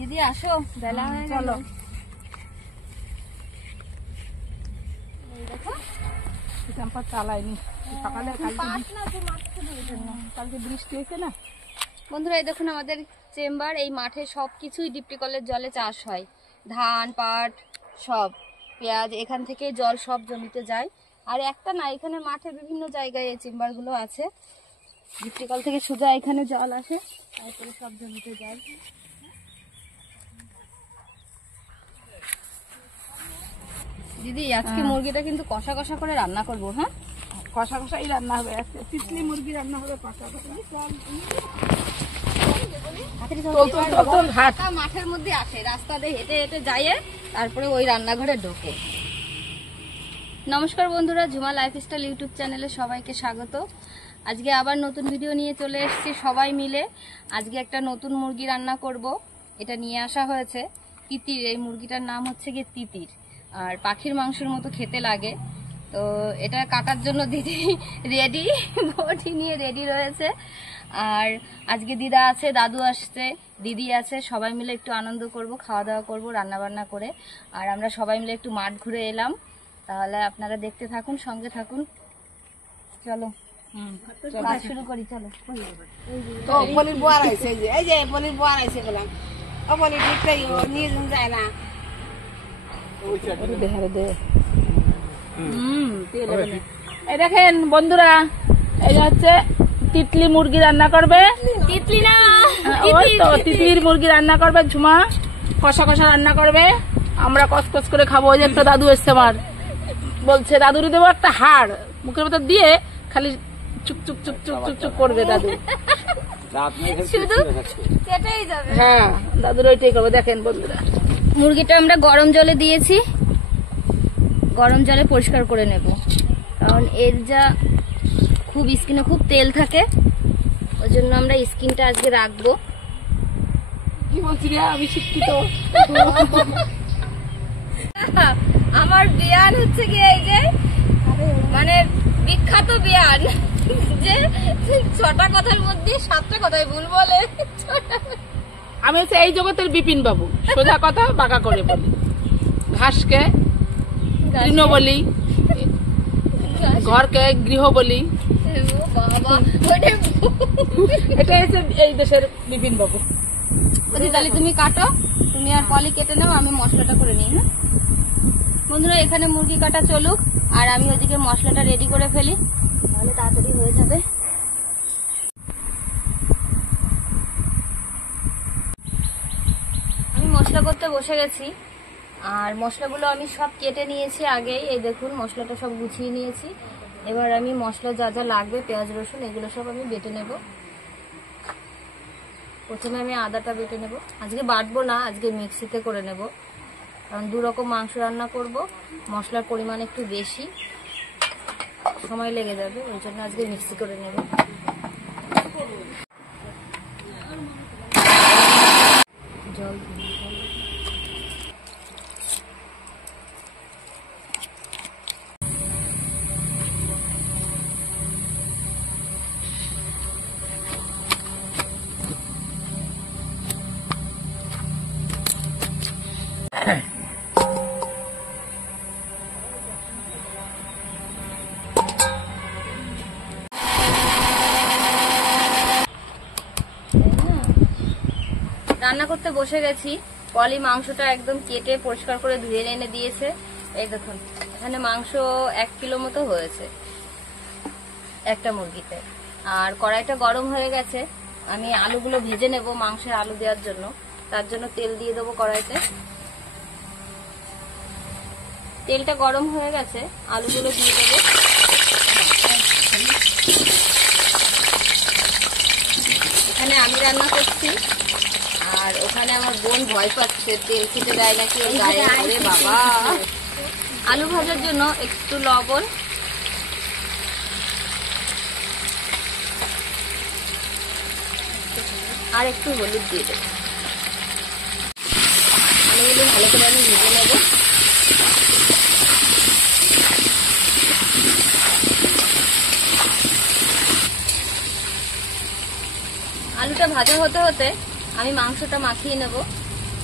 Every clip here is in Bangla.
দিদি আসো, বেলা হয়ে গেল। দেখো ক্যাম্পার চালাইনি সকালে, কালকে বৃষ্টি হয়েছে না। বন্ধুরা এই দেখুন আমাদের চেম্বার, এই মাঠে সবকিছুই ডিপটি কলের জলে চাষ হয়, ধান পাট সব, পেঁয়াজ, এখান থেকে জল সব জমিতে যায়। আর একটা না, এখানে মাঠে বিভিন্ন জায়গায় এই চেম্বারগুলো আছে, ডিপটি কল থেকে সোজা এখানে জল আসে, তারপরে সব জমিতে যায়। দিদি আজকে মুরগিটা কিন্তু কষা কষা করে রান্না করবো। হ্যাঁ, কষা কষাই রান্না হবে, তিতলি মুরগি রান্না হবে কষা কষা। মাঠের মধ্যে আসে, রাস্তা দিয়ে হেঁটে হেঁটে যায়, তারপরে ওই রান্নাঘরে ঢোকে। নমস্কার বন্ধুরা, ঝুমা লাইফস্টাইল ইউটিউব চ্যানেলে সবাইকে স্বাগত। আজকে আবার নতুন ভিডিও নিয়ে চলে এসেছি সবাই মিলে। আজকে একটা নতুন মুরগি রান্না করব, এটা নিয়ে আসা হয়েছে তিতির। এই মুরগিটার নাম হচ্ছে গিয়ে তিতির, আর পাখির মাংসের মতো খেতে লাগে। তো এটা কাটার জন্য দিদি রেডি, বটি নিয়ে রেডি রয়েছে। আর আজকে দিদা আছে, দাদু আসছে, দিদি আছে, সবাই মিলে একটু আনন্দ করব, খাওয়া দাওয়া করব রান্না বান্না করে। আর আমরা সবাই মিলে একটু মাঠ ঘুরে এলাম। তাহলে আপনারা দেখতে থাকুন, সঙ্গে থাকুন। চলো কাজ শুরু করি, চলো। তো পনির বোয়ার আইছে, এই যে পনির বোয়ার আইছে বললাম, ও পনির ঠিকঠাক নিয়ে যায় না। এই দেখেন বন্ধুরা, এই হচ্ছে তিতলি মুরগি রান্না করবে। তিতলি না, ওই তো তিতলির মুরগি রান্না করবে ঝুমা, কষা কষা রান্না করবে, আমরা কসকস করে খাবো। ওই যে একটা দাদু এসছে আমার, বলছে দাদুরি দেবো একটা হাড়, মুখের ভেতর দিয়ে খালি চুপ চুপ চুপ চুপ চুপ চুপ করবে দাদু, শুধু সেটাই যাবে। হ্যাঁ দাদুর ওইটাই করবে। দেখেন বন্ধুরা, মুরগিটা আমরা গরম জলে দিয়েছি, গরম জলে পরিষ্কার করে নেব, কারণ এর যা খুব স্কিনে খুব তেল থাকে, ওই জন্য আমরা স্কিনটা আজকে রাখবো। কি বলছি রে, আমি শিক্ষিত। আমার বিয়ান হচ্ছে কি, এই যে মানে বিখ্যাত বিয়ান, যে 6টা কথার মধ্যে 7টা কথাই ভুল বলে। আমি হচ্ছে এই জগতের বিপিন বাবু, সোজা কথা বাঁকা করে বলি, ঘাসকে তৃণ বলি, ঘরকে গৃহ বলি, বাবা এটা হচ্ছে এই দেশের বিপিন বাবু। তাহলে তুমি কাটো, তুমি আর পলি কেটে নাও, আমি মশলাটা করে নিই। না বন্ধুরা, এখানে মুরগি কাটা চলুক, আর আমি ওইদিকে মশলাটা রেডি করে ফেলি, তাহলে তাড়াতাড়ি হয়ে যাবে। আমি মশলা করতে বসে গেছি, আর মশলাগুলো আমি সব কেটে নিয়েছি আগেই। এই দেখুন মশলাটা সব গুছিয়ে নিয়েছি। এবার আমি মশলা যা যা লাগবে, পেঁয়াজ রসুন, এগুলো সব আমি বেটে নেব। প্রথমে আমি আদাটা বেটে নেব, আজকে বাটবো না, আজকে মিক্সিতে করে নেব, কারণ 2 রকম মাংস রান্না করব, মশলার পরিমাণ একটু বেশি, সময় লেগে যাবে, ওই জন্য আজকে মিক্সি করে নেব। জল রান্না করতে বসে গেছি। পলি মাংসটা একদম কেটে পরিষ্কার করে ধুয়ে এনে দিয়েছে। এই দেখুন এখানে মাংস 1 কিলো মতো হয়েছে একটা মুরগিতে। আর কড়াইটা গরম হয়ে গেছে, আমি আলুগুলো ভেজে নেব মাংসের আলু দেওয়ার জন্য। তার জন্য তেল দিয়ে দেবো কড়াইতে। তেলটা গরম হয়ে গেছে, আলুগুলো দিয়ে দেবো। এখানে আমি রান্না করছি, আর ওখানে আমার বোন ভয় পাচ্ছে, তেল খেতে দেয় নাকি ওর গায়ে ধরে। বাবা, আলু ভাজার জন্য একটু লবণ, আর একটু হলুদ দিয়ে দেবো। আলুগুলো ভালো করে আমি ভেজে নেবো। আলুটা ভাজা হতে হতে আমি মাংসটা মাখিয়ে নেব।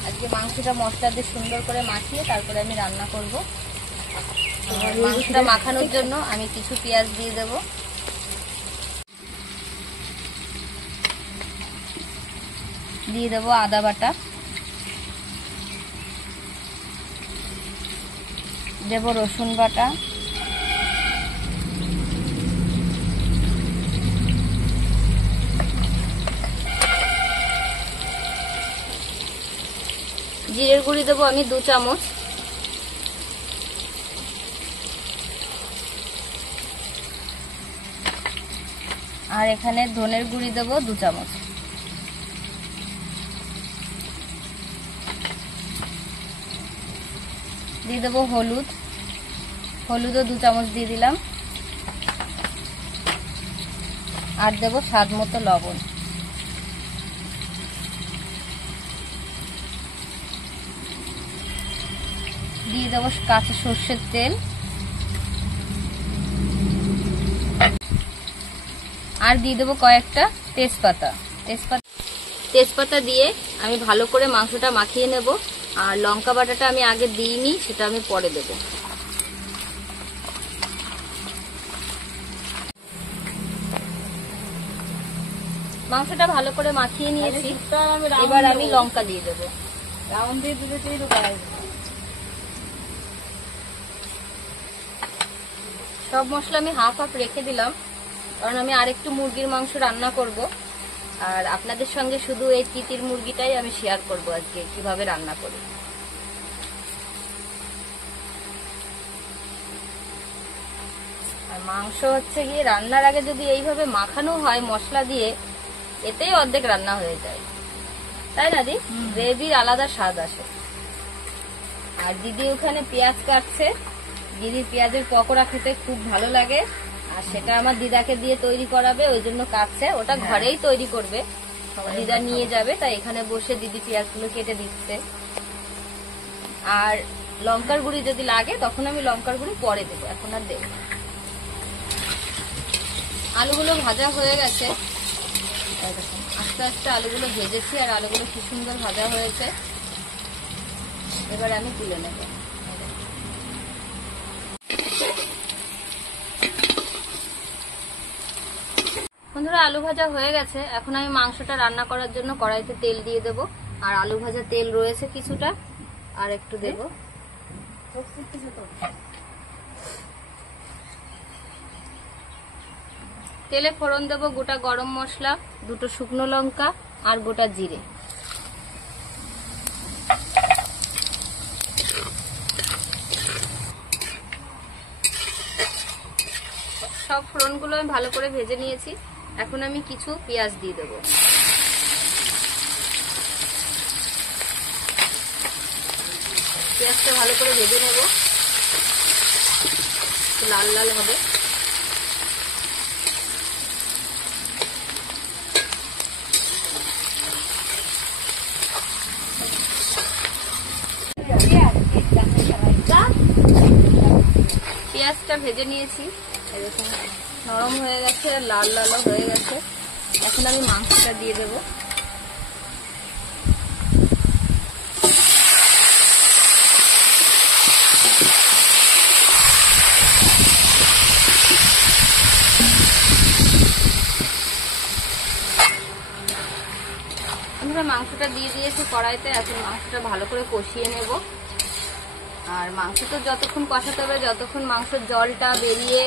আজকে মাংসটা মশলা দিয়ে সুন্দর করে মাখিয়ে তারপরে আমি রান্না করব। মাংসটা মাখানোর জন্য আমি কিছু পেঁয়াজ দিয়ে দেব। দিয়ে দেব আদা বাটা, দেব রসুন বাটা, জিরের গুঁড়ি দেবো আমি 2 চামচ, আর এখানে ধনের গুঁড়ি দেবো 2 চামচ। দিয়ে দেবো হলুদ, হলুদও 2 চামচ দিয়ে দিলাম, আর দেবো স্বাদ মতো লবণ। দিয়ে দেবো কাঁচা সর্ষের তেল, আর দিয়ে দেবো কয়েকটা তেজপাতা। তেজপাতা দিয়ে আমি ভালো করে মাংসটা মাখিয়ে নেব। আর লঙ্কা বাটাটা আমি আগে দিইনি, সেটা আমি পরে দেব। মাংসটা ভালো করে মাখিয়ে নিয়েছি, এবার আমি লঙ্কা দিয়ে দেবো। সব মশলা আমি হাফ হাফ রেখে দিলাম, কারণ আমি আরেকটু মুরগির মাংস রান্না করব। আর আপনাদের সঙ্গে শুধু এই তিতির মুরগিটাই আমি শেয়ার করব আজকে কিভাবে রান্না করি। আর মাংস হচ্ছে গিয়ে রান্নার আগে যদি এইভাবে মাখানো হয় মশলা দিয়ে, এতেই অর্ধেক রান্না হয়ে যায়, তাই না দি? গ্রেভির আলাদা স্বাদ আসে। আর দিদি ওখানে পেঁয়াজ কাটছে, দিদির পেঁয়াজের পকোড়া খেতে খুব ভালো লাগে, আর সেটা আমার দিদাকে দিয়ে তৈরি করাবে, ওই জন্য কাটছে। ওটা ঘরেই তৈরি করবে, দিদা নিয়ে যাবে, তাই এখানে বসে দিদি পেঁয়াজগুলো কেটে দিচ্ছে। আর লঙ্কার গুঁড়ি যদি লাগে তখন আমি লঙ্কার গুঁড়ি পরে দেবো, এখন আর দেবো না। আলুগুলো ভাজা হয়ে গেছে, আস্তে আস্তে আলুগুলো ভেজেছি, আর আলুগুলো কি সুন্দর ভাজা হয়েছে। এবার আমি তুলে নেব। বন্ধুরা, আলু ভাজা হয়ে গেছে, এখন আমি মাংসটা রান্না করার জন্য কড়াইতে তেল দিয়ে দেব। আর আলু ভাজা তেল রয়েছে কিছুটা, আর একটু দেব। তেলে ফোড়ন দেব গোটা গরম মশলা, 2টো শুকনো লঙ্কা, আর গোটা জিরে। সব ফোড়নগুলো আমি ভালো করে ভেজে নিয়েছি, এখন আমি কিছু পেঁয়াজ দিয়ে দেব। পেঁয়াজটা ভালো করে ভেজে নেব, লাল লাল হবে। পেঁয়াজটা ভেজে নিয়েছি, এরকম নরম হয়ে গেছে, লাল লালও হয়ে গেছে। এখন আমি মাংসটা দিয়ে দেব। আমরা মাংসটা দিয়ে দিয়েছি কড়াইতে, এখন মাংসটা ভালো করে কষিয়ে নেব। আর মাংস তো যতক্ষণ কষাতে হবে, যতক্ষণ মাংসের জলটা বেরিয়ে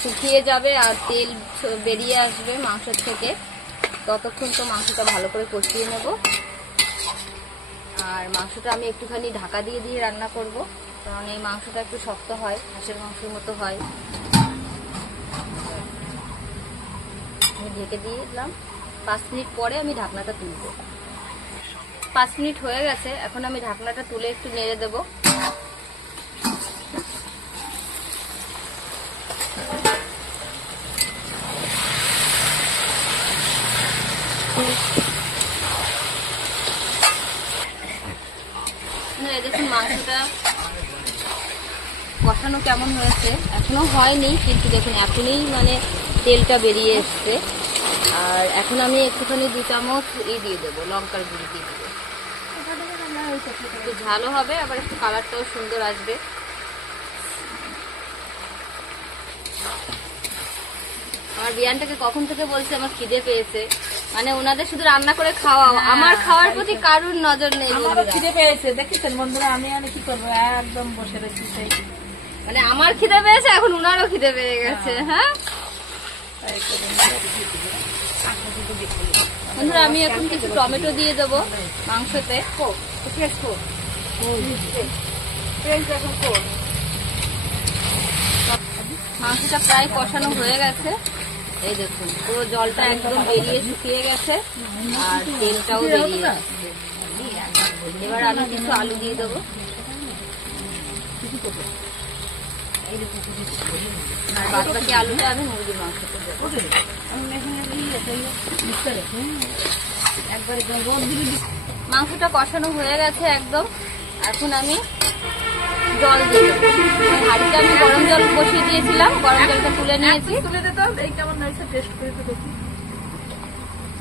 শুকিয়ে যাবে আর তেল বেরিয়ে আসবে মাংসের থেকে, ততক্ষণ তো মাংসটা ভালো করে কষিয়ে নেব। আর মাংসটা আমি একটুখানি ঢাকা দিয়ে দিয়ে রান্না করব, কারণ এই মাংসটা একটু শক্ত হয়, হাঁসের মাংসের মতো হয়। আমি ঢেকে দিয়ে দিলাম, 5 মিনিট পরে আমি ঢাকনাটা তুলব। 5 মিনিট হয়ে গেছে, এখন আমি ঢাকনাটা তুলে একটু নেড়ে দেব। দেখুন মাংসটা কষানো কেমন হয়েছে, এখনো হয়নি, কিন্তু দেখুন এখনই মানে তেলটা বেরিয়ে এসছে। আর এখন আমি একটুখানি 2 চামচ দিয়ে দেবো, লঙ্কার গুঁড়ি দিয়ে দেবো। একটু ঝালও হবে, আবার একটু কালারটাও সুন্দর আসবে। আমার বিয়ানটাকে কখন থেকে বলছে আমার খিদে পেয়েছে, মানে ওনাদের শুধু রান্না করে খাওয়াও, আমার খাওয়ার প্রতি কারুর নজর নেই। আমারও খিদে পেয়েছে, দেখেছেন বন্ধুরা, আমি কি করবো, একদম বসে রয়েছি সেই। মানে আমার খিদে পেয়েছে, এখন উনারও খিদে পেয়ে গেছে। হ্যাঁ বন্ধুরা, আমি এখন কিছু টমেটো দিয়ে দেবো মাংসতে। মাংসটা প্রায় কষানো হয়ে গেছে, এই দেখুন পুরো জলটা একদম বেরিয়ে শুকিয়ে গেছে আর তেলটাও বেরিয়ে গেছে। এবার আমি কিছু আলু দিয়ে দেবো, আর বাদ বাকি আলুটা আমি মুরগির মাংসতে দেবো। মাংসটা কষানো হয়ে গেছে একদম, এখন আমি জল দিয়ে দেবো। হাঁড়িতে আমি গরম জল বসিয়ে দিয়েছিলাম, গরম জলটা তুলে নিয়েছি।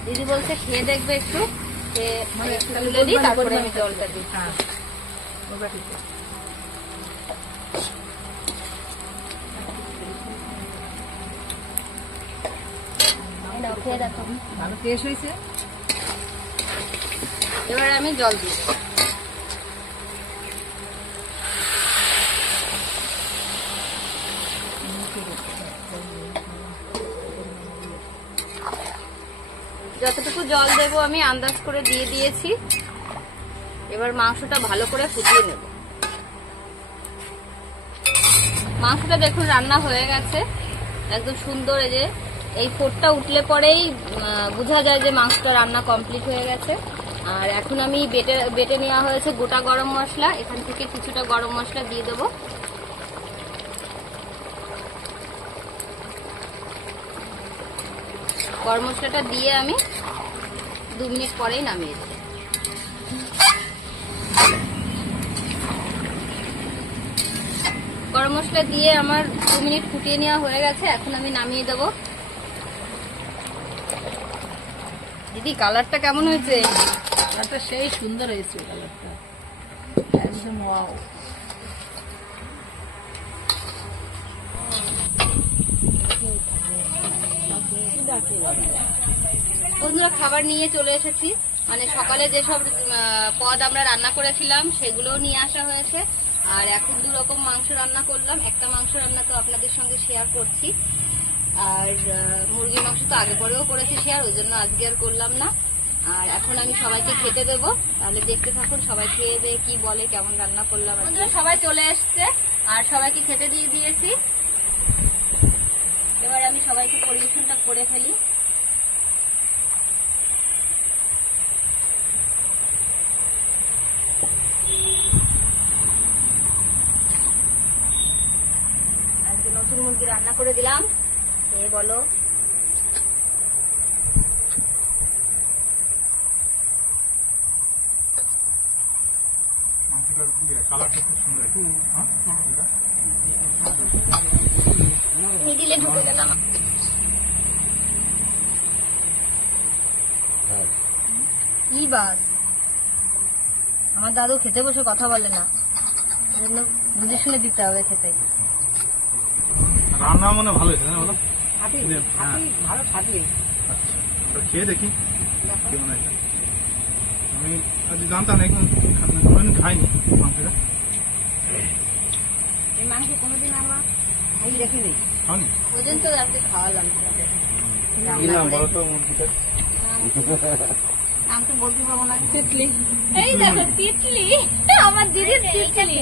দিদি বলছে খেয়ে দেখবে একটু, তুলে দিই তারপরে আমি জলটা দিই। খেয়ে দেখো, ভালো টেস্ট হয়েছে। এবার আমি জল দিই। যতটুকু জল দেবো আমি আন্দাজ করে দিয়ে দিয়েছি। এবার মাংসটা ভালো করে ফুটিয়ে নেব। মাংসটা দেখুন রান্না হয়ে গেছে একদম সুন্দর। এই যে এই ফোড়টা উঠলে পরেই বোঝা যায় যে মাংসটা রান্না কমপ্লিট হয়ে গেছে। আর এখন আমি বেটে নেওয়া হয়েছে গোটা গরম মশলা, এখান থেকে কিছুটা গরম মশলা দিয়ে দেবো। গরম মশলাটা দিয়ে আমি 2 মিনিট পরেই নামিয়ে দেবো। গরম মশলা দিয়ে আমার 2 মিনিট ফুটিয়ে নেওয়া হয়ে গেছে, এখন আমি নামিয়ে দেবো। দিদি কালারটা কেমন হয়েছে? কালারটা সেই সুন্দর হয়েছে, কালারটা একদম ওয়াও। বন্ধুরা খাবার নিয়ে চলে এসেছি, মানে সকালে যেসব পদ আমরা রান্না করেছিলাম সেগুলোও নিয়ে আসা হয়েছে। আর এখন 2 রকম মাংস রান্না করলাম, একটা মাংস রান্না তো আপনাদের সঙ্গে শেয়ার করছি, আর মুরগির মাংস তো আগে পরেও করেছি শেয়ার, ওই জন্য আজকে আর করলাম না। আর এখন আমি সবাইকে খেতে দেবো, তাহলে দেখতে থাকুন সবাই খেয়ে দিয়ে কি বলে, কেমন রান্না করলাম। সবাই চলে এসছে আর সবাইকে খেতে দিয়ে দিয়েছি। এবার আমি সবাইকে পরিবেশনটা করে ফেলি। আজকে নতুন মুরগি রান্না করে দিলাম, খেয়ে বলো। মিডিলে ঢুকে গেলাম। কি বাস, আমার দাদু খেতে বসে কথা বলে না, বুঝে শুনে দিতে হবে খেতে। রান্না মানে ভালো হয়েছে না, বলো ভালো খাবি। খেয়ে দেখি কেমন আছে। আমি আজ জানতাম না, খাইনি মাংসটা। এই মাংস কোনোদিন আমরা খাই দেখিনি। খাওনি? ওই দিন তো রাত্রে খাওয়ালাম। কি নাম বলো তো মুরগিটা? নাম তো বলতে পারবো না। তিতলি। এই দেখো তিতলি, আমার দিদির তিতলি।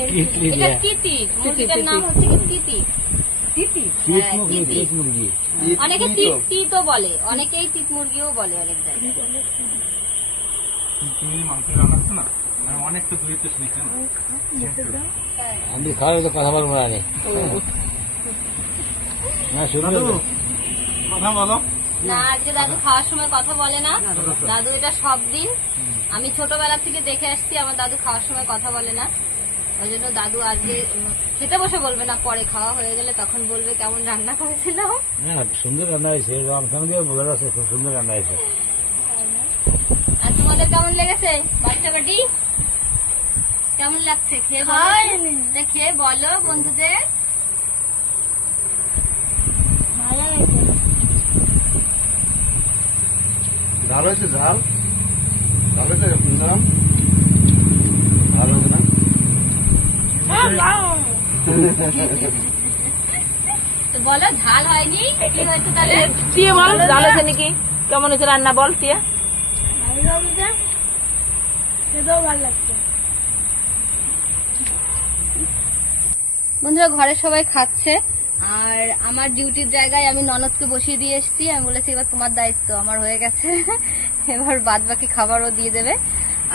এটা তিতি, মুরগিটার নাম হচ্ছে কি তিতি। তিতি তিত মুরগি, অনেকে তিত বলে, অনেকেই তিত মুরগিও বলে অনেক জায়গায়। তুমি মাংস রান্না করছো না, অনেকটা দূরে তো শুনেছেন। আমি খাওয়া তো কথা বলবো না, কথা বলো না। আজকে দাদু খাওয়ার সময় কথা বলে না, দাদু এটা সব দিন আমি ছোটবেলা থেকে দেখে আসছি, আমার দাদু খাওয়ার সময় কথা বলে না। ওই জন্য দাদু আজকে খেতে বসে বলবে না, পরে খাওয়া হয়ে গেলে তখন বলবে কেমন রান্না করেছিল। সুন্দর রান্না হয়েছে, রামসঙ্গেও বোঝা যাচ্ছে খুব সুন্দর রান্না হয়েছে। আর তোমাদের কেমন লেগেছে বাচ্চা বাটি? কেমন লাগছে খেয়ে বলো? তা খেয়ে বলো বন্ধুদের। ঝাল হয়েছে, ঝাল ঝাল হয়েছে, শুনলাম ঝাল হবে না। তো বলো ঝাল হয়নি, কি হয়েছে তাহলে? টিয়া বল জাল আছে নাকি, কেমন হয়েছে রান্না বল টিয়া। বন্ধুরা ঘরে সবাই খাচ্ছে, আর আমার ডিউটির জায়গায় আমি ননদকে বসিয়ে দিয়ে এসেছি। আমি বলেছি এবার তোমার দায়িত্ব, আমার হয়ে গেছে, এবার বাদ বাকি খাবারও দিয়ে দেবে।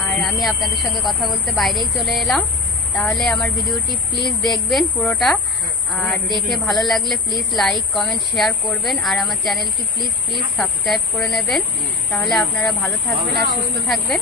আর আমি আপনাদের সঙ্গে কথা বলতে বাইরেই চলে এলাম। তাহলে আমার ভিডিওটি প্লিজ দেখবেন পুরোটা, আর দেখে ভালো লাগলে প্লিজ লাইক কমেন্ট শেয়ার করবেন, আর আমার চ্যানেলটি প্লিজ সাবস্ক্রাইব করে নেবেন। তাহলে আপনারা ভালো থাকবেন আর সুস্থ থাকবেন।